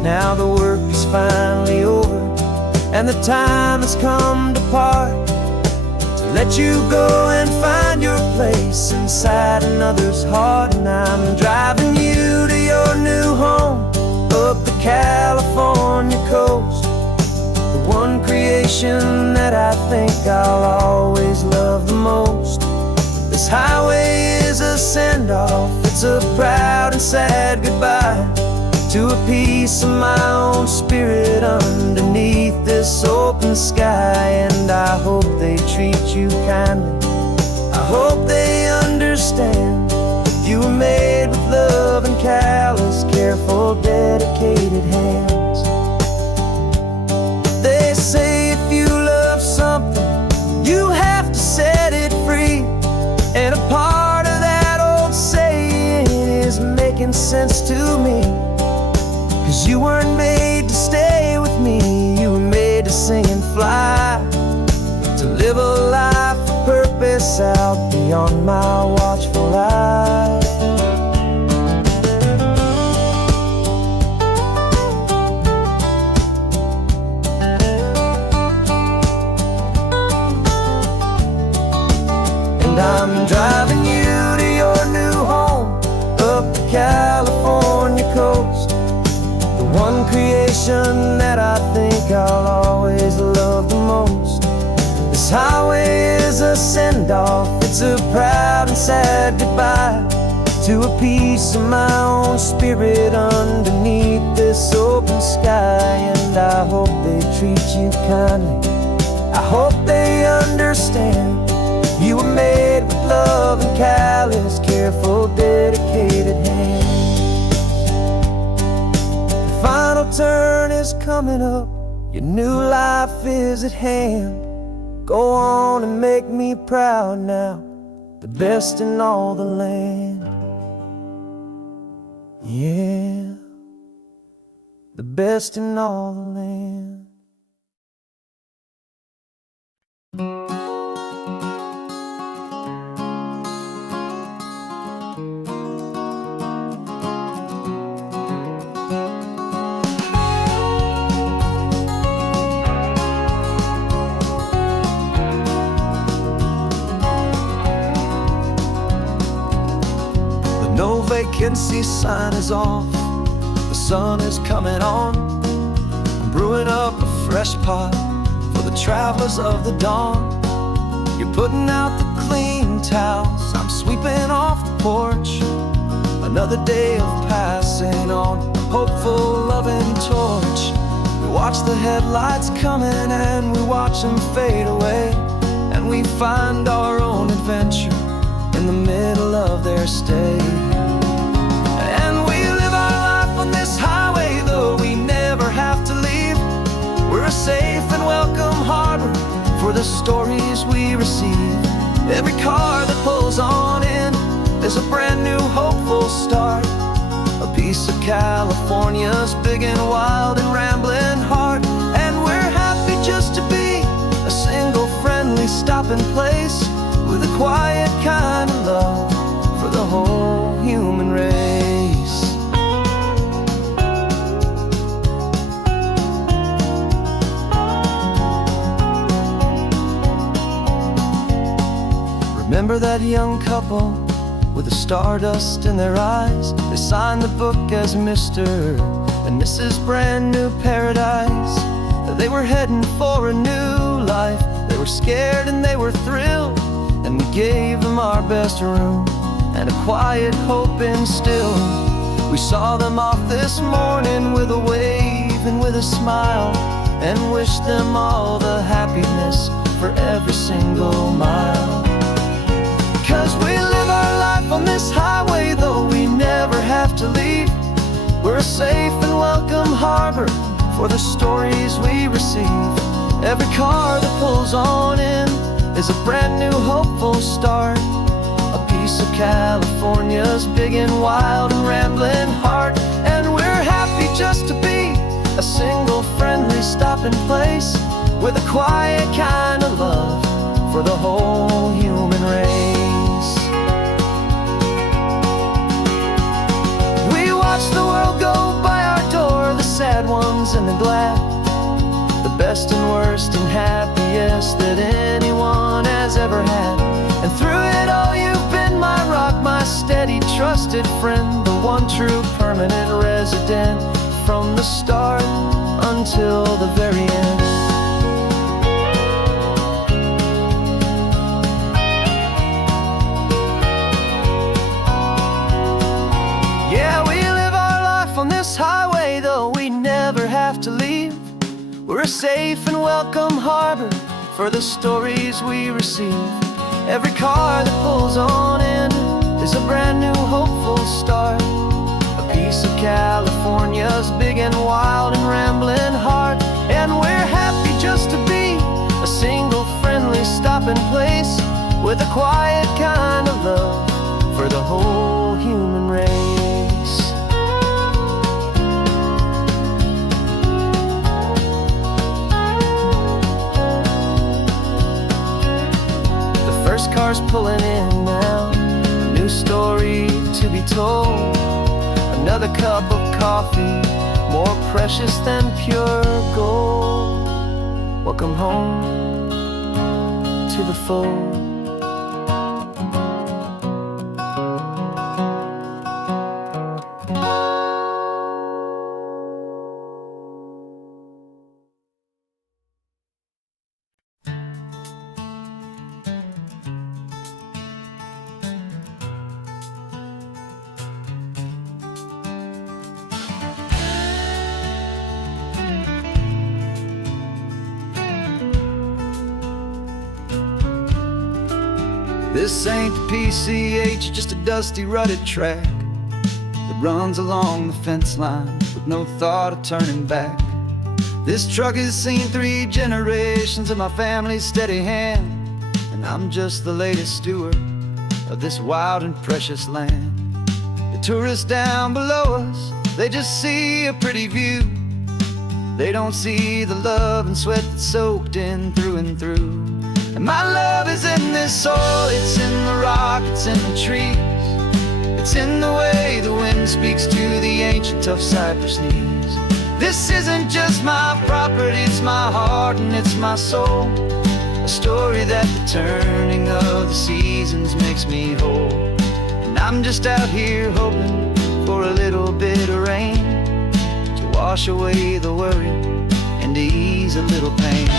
Now the work is finally over and the time has come to part, to let you go and find your place inside another's heart. And I'm driving you to your new home up the California coast, the one creation that I think I'll always love the most. This highway is a send-off, it's a proud and sad goodbye to a piece of my own spirit underneath this open sky. And I hope they treat you kindly, I hope they understand you were made with love and callous, careful, dedicated hands. They say if you love something, you have to set it free. And a part of that old saying is making sense to me, 'cause you weren't made to stay with me, you were made to sing and fly, to live a life of purpose out beyond my watchful eye. And I'm driving you to your new home up the California coast, the one creation that I think I'll always love the most. This highway is a send-off, it's a proud and sad goodbye to a piece of my own spirit underneath this open sky. And I hope they treat you kindly, I hope they understand you were made with love and callous, careful, dedicated hands. The final turn is coming up, your new life is at hand. Go on and make me proud now, the best in all the land. Yeah, the best in all the land. No vacancy sign is off, the sun is coming on. I'm brewing up a fresh pot for the travelers of the dawn. You're putting out the clean towels, I'm sweeping off the porch. Another day of passing on, hopeful, loving torch. We watch the headlights coming and we watch them fade away, and we find our own adventure in the middle of their stay. And we live our life on this highway, though we never have to leave. We're a safe and welcome harbor for the stories we receive. Every car that pulls on in is a brand new hopeful start. A piece of California's big and wild and rambling heart. And we're happy just to be a single friendly stopping place with a quiet kind of love for the whole human race. Remember that young couple with the stardust in their eyes? They signed the book as Mr. and Mrs. Brand New Paradise. They were heading for a new life. They were scared and they were thrilled, and we gave them our best room and a quiet hope instilled. We saw them off this morning with a wave and with a smile, and wished them all the happiness for every single mile. 'Cause we live our life on this highway, though we never have to leave. We're a safe and welcome harbor for the stories we receive. Every car that pulls on in is a brand new hopeful start. A piece of California's big and wild and rambling heart. And we're happy just to be a single friendly stopping place with a quiet kind of love for the whole human race. We watch the world go by our door, the sad ones and the glad, the best and worst and happiest that anyone has ever had. And through it all you've been my rock, my steady trusted friend, the one true permanent resident from the start until the very end. Yeah, we live our life on this highway, though we never have to leave. We're a safe and welcome harbor for the stories we receive. Every car that pulls on in is a brand new hopeful start. A piece of California's big and wild and rambling heart. And we're happy just to be a single friendly stopping place with a quiet kind of love for the whole human race. First car's pulling in now, a new story to be told. Another cup of coffee, more precious than pure gold. Welcome home to the fold. This ain't the PCH, just a dusty rutted track that runs along the fence line with no thought of turning back. This truck has seen 3 generations of my family's steady hand, and I'm just the latest steward of this wild and precious land. The tourists down below us, they just see a pretty view. They don't see the love and sweat that's soaked in through and through. And my love is in this soil, it's in the rock, it's in the trees. It's in the way the wind speaks to the ancient tough cypress knees. This isn't just my property, it's my heart and it's my soul. A story that the turning of the seasons makes me whole. And I'm just out here hoping for a little bit of rain to wash away the worry and to ease a little pain.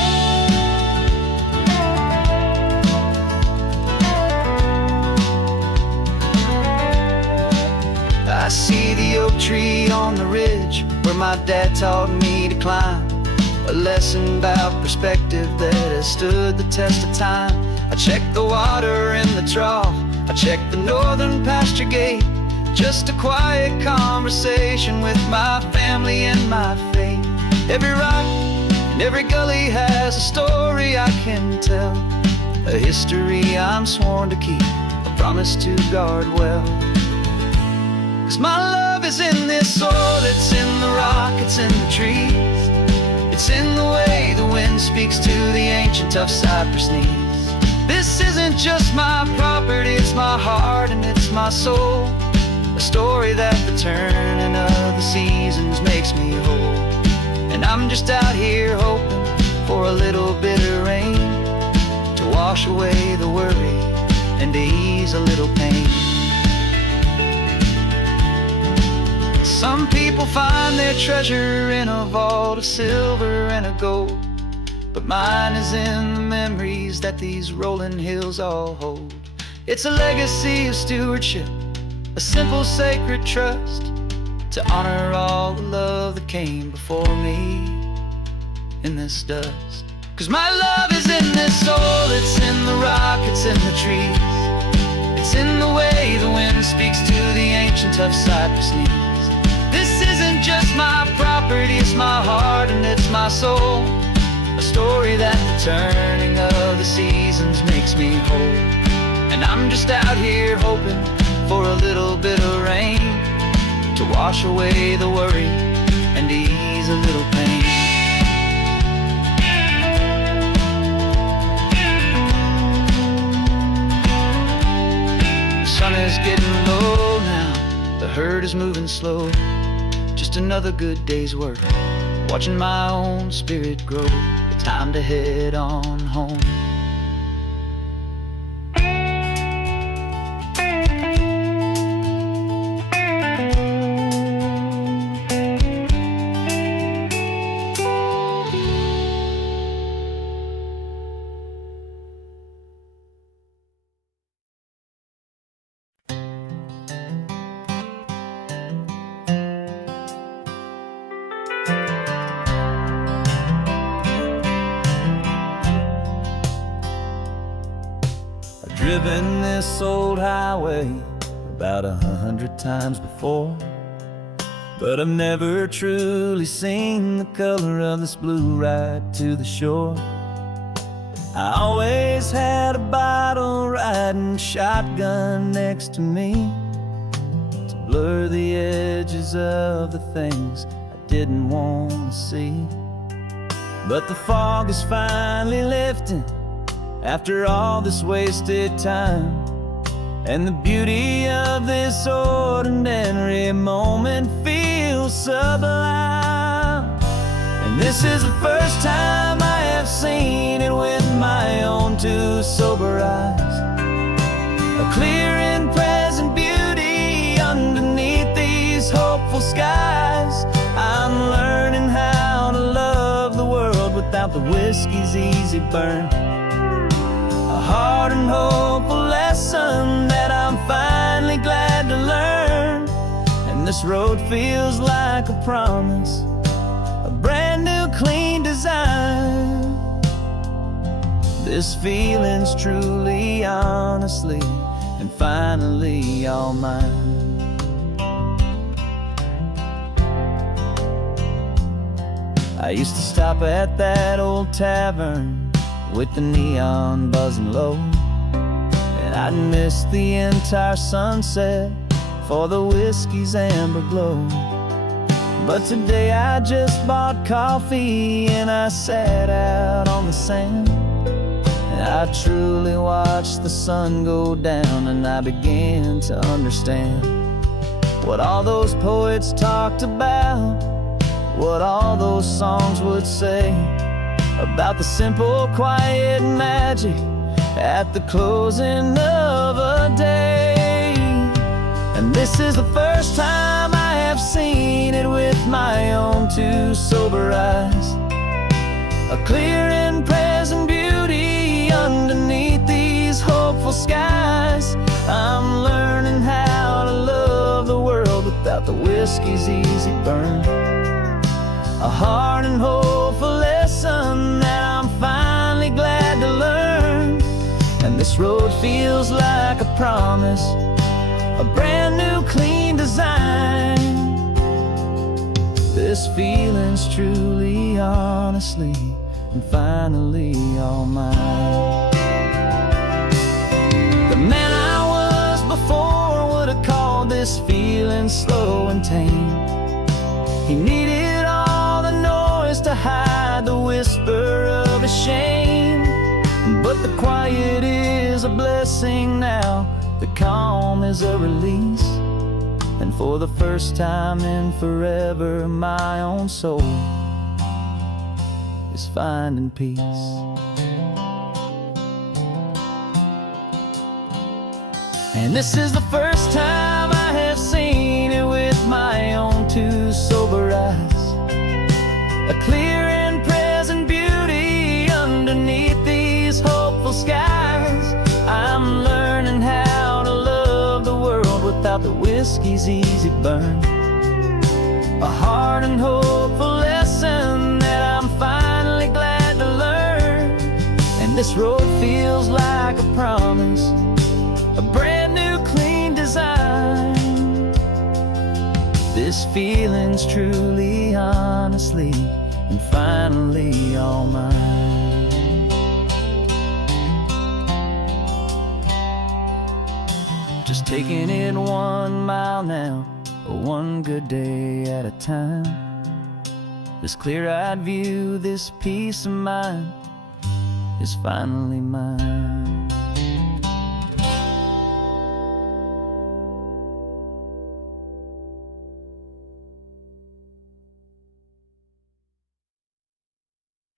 I see the oak tree on the ridge where my dad taught me to climb. A lesson about perspective that has stood the test of time. I check the water in the trough, I check the northern pasture gate. Just a quiet conversation with my family and my faith. Every rock and every gully has a story I can tell. a history I'm sworn to keep, a promise to guard well. 'Cause my love is in this soil, it's in the rock, it's in the trees. It's in the way the wind speaks to the ancient tough cypress knees. This isn't just my property, it's my heart and it's my soul. A story that the turning of the seasons makes me whole. And I'm just out here hoping for a little bit of rain to wash away the worry and to ease a little pain. Some people find their treasure in a vault of silver and of gold, but mine is in the memories that these rolling hills all hold. It's a legacy of stewardship, a simple sacred trust, to honor all the love that came before me in this dust. 'Cause my love is in this soul, it's in the rock, it's in the trees. It's in the way the wind speaks to the ancient tough cypress knees. This isn't just my property, it's my heart and it's my soul. A story that the turning of the seasons makes me whole. And I'm just out here hoping for a little bit of rain to wash away the worry and ease a little pain. The sun is getting low now, the herd is moving slow. Just another good day's work, watching my own spirit grow. Time to head on home. Driven this old highway about 100 times before, but I've never truly seen the color of this blue right to the shore. I always had a bottle riding shotgun next to me to blur the edges of the things I didn't want to see. But the fog is finally lifting after all this wasted time, and the beauty of this ordinary moment feels sublime. And this is the first time I have seen it with my own two sober eyes, a clear and present beauty underneath these hopeful skies. I'm learning how to love the world without the whiskey's easy burn, a hard and hopeful lesson that I'm finally glad to learn. And this road feels like a promise, a brand new clean design. This feeling's truly, honestly, and finally all mine. I used to stop at that old tavern with the neon buzzing low, and I'd miss the entire sunset for the whiskey's amber glow. But today I just bought coffee and I sat out on the sand, and I truly watched the sun go down, and I began to understand what all those poets talked about, what all those songs would say about the simple, quiet magic at the closing of a day. And this is the first time I have seen it with my own two sober eyes, a clear and present beauty underneath these hopeful skies. I'm learning how to love the world without the whiskey's easy burn, a hard and hopeful lesson that I'm finally glad to learn. And this road feels like a promise, a brand new clean design. This feeling's truly, honestly, and finally all mine. this feeling slow and tame. He needed all the noise to hide the whisper of his shame. But the quiet is a blessing now, the calm is a release. And for the first time in forever, my own soul is finding peace. And this is the first time I have seen it with my own two sober eyes. A clear and present beauty underneath these hopeful skies. I'm learning how to love the world without the whiskey's easy burn. A hard and hopeful lesson that I'm finally glad to learn. And this road feels like a promise, a brand new clean design. This feeling's truly, honestly, and finally all mine. Just taking it 1 mile now, one good day at a time. This clear-eyed view, this peace of mind is finally mine.